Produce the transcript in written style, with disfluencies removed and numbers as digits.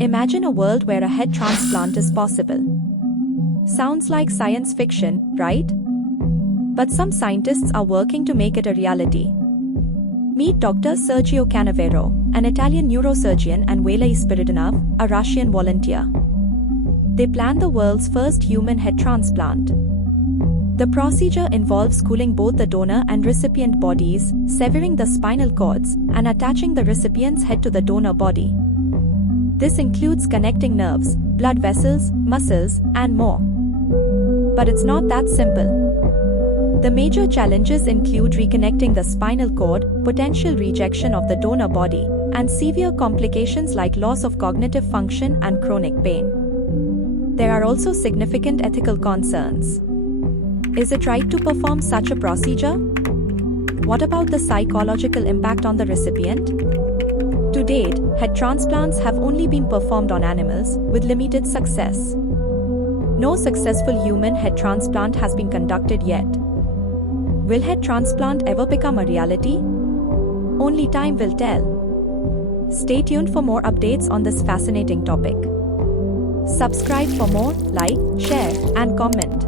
Imagine a world where a head transplant is possible. Sounds like science fiction, right? But some scientists are working to make it a reality. Meet Dr. Sergio Canavero, an Italian neurosurgeon, and Valeriy Spiridonov, a Russian volunteer. They planned the world's first human head transplant. The procedure involves cooling both the donor and recipient bodies, severing the spinal cords, and attaching the recipient's head to the donor body. This includes connecting nerves, blood vessels, muscles, and more. But it's not that simple. The major challenges include reconnecting the spinal cord, potential rejection of the donor body, and severe complications like loss of cognitive function and chronic pain. There are also significant ethical concerns. Is it right to perform such a procedure? What about the psychological impact on the recipient? To date, head transplants have only been performed on animals, with limited success. No successful human head transplant has been conducted yet. Will head transplant ever become a reality? Only time will tell. Stay tuned for more updates on this fascinating topic. Subscribe for more, like, share, and comment.